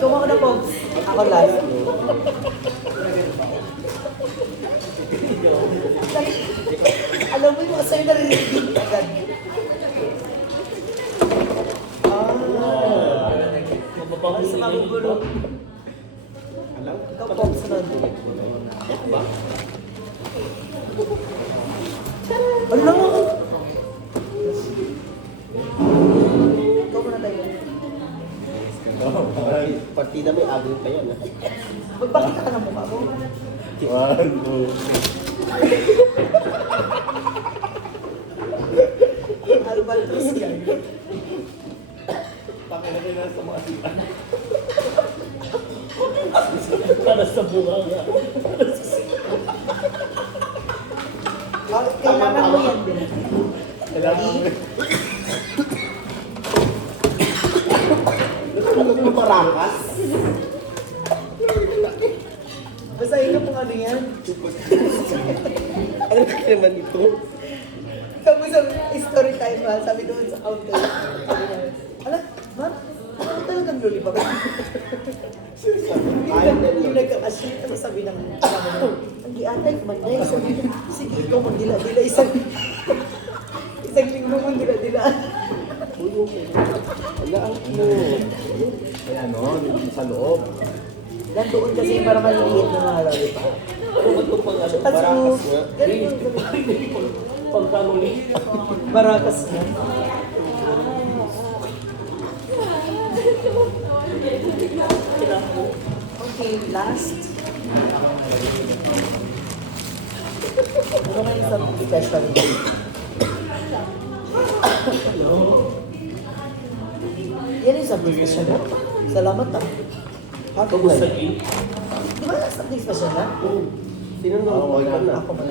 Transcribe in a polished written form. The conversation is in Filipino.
Ikaw ako na po. Ako last. Alam mo yung sa'yo narinig agad. Para sa magugulo. Ikaw po, sunod. Ba? Alam mo! Ikaw muna tayo. Partida may agil pa yan. Magpakita ka ng mukha mo. 1, 2, Albatros yan. pakilagay na sa mga sitan. Para sa bunga nga. Kailangan mo yan din. Kailangan mo. Ano yung parakas? Basahin ka kung ano yan. Ano ka naman ito? Tapos sa story time ha, sabi doon sa counter. Sabi niya, ala, ma'am, ano talagang lollipop? Yung nagkakasya, tapos sabi ng ang giatay, manday, sabi niya, sige, ikaw magdila-dila isang linggo mong dila-dila. Wala ang mo. Kaya no, sa loob. Nandoon kasi para maliliit na mga lollipop. Ito pang ano, Tapos, barakas nga. ganun yung gawin. Pagkamuli. Barakas na. Okay, last. Ano kayo sa special? Yan yung something special na. Salamat ah. Ako Sa ba? gate. Di ba something special na? Sino nung boy ka na? Ako muna.